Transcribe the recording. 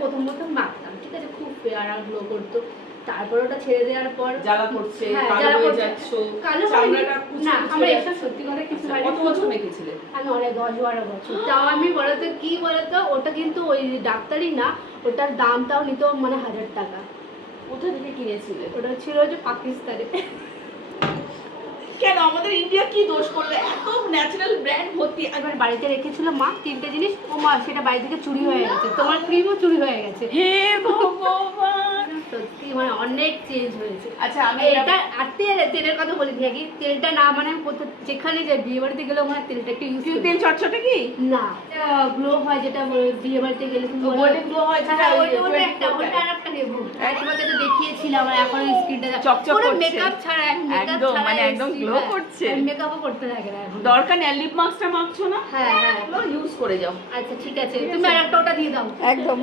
প্রথম মাখতাম, ঠিক আছে, খুব ফেয়ার আর গ্লো করতো। তারপর ওটা ছেড়ে দেওয়ার পর জ্বালা করছে, হ্যাঁ, কালো হয়ে যাচ্ছ, চামড়াটা না, আমরা এসব সত্যি কথা কিছু হয় না। কত বছর মেখেছিলে? আমি অনেক 10-12 বছর। তাও আমি বলতো কি বলতো, ওটা কিন্তু ওই ডাক্তারই না, ওটার দামটাও নিত মানে 1000 টাকা। কোথা থেকে কিনেছিলে? ওটা ছিল যে পাকিস্তানে। কেন আমাদের ইন্ডিয়া কি দোষ করলে এত ন্যাচারাল ব্র্যান্ড ভর্তি? একবার বাড়িতে রেখেছিল মা 3টে জিনিস, ও মা সেটা বাড়ি থেকে চুরি হয়ে গেছে, তোমার ক্রিমও চুরি হয়ে গেছে। হে ভগবান, সত্যি মানে অনেক চেঞ্জ হয়েছে। আচ্ছা আমি এটা আর তেলের কথা বলি থাকি, তেলটা না মানে যেখানে যাই বিয়ে বাড়িতে গেলেও মানে তেলটা একটু ইউজ করি। তেল চটচটে কি না, গ্লো হয় যেটা বিয়ে বাড়িতে গেলে তুমি গোল্ডেন গ্লো হয় যেটা, হ্যাঁ, ওটা একটা নেবো। তোমাকে তো দেখিয়েছিলাম, আর এখন স্কিনটা চকচক করছে, মেকআপ ছাড়া, একদম মানে একদম গ্লো করছে। মেকআপও করতে লাগে না এখন। দরকার নেই, লিপ মাস্কটা মাখছো না? হ্যাঁ হ্যাঁ, ইউজ করে যাও। আচ্ছা ঠিক আছে, তুমি আর একটা ওটা দিয়ে দাও। একদম।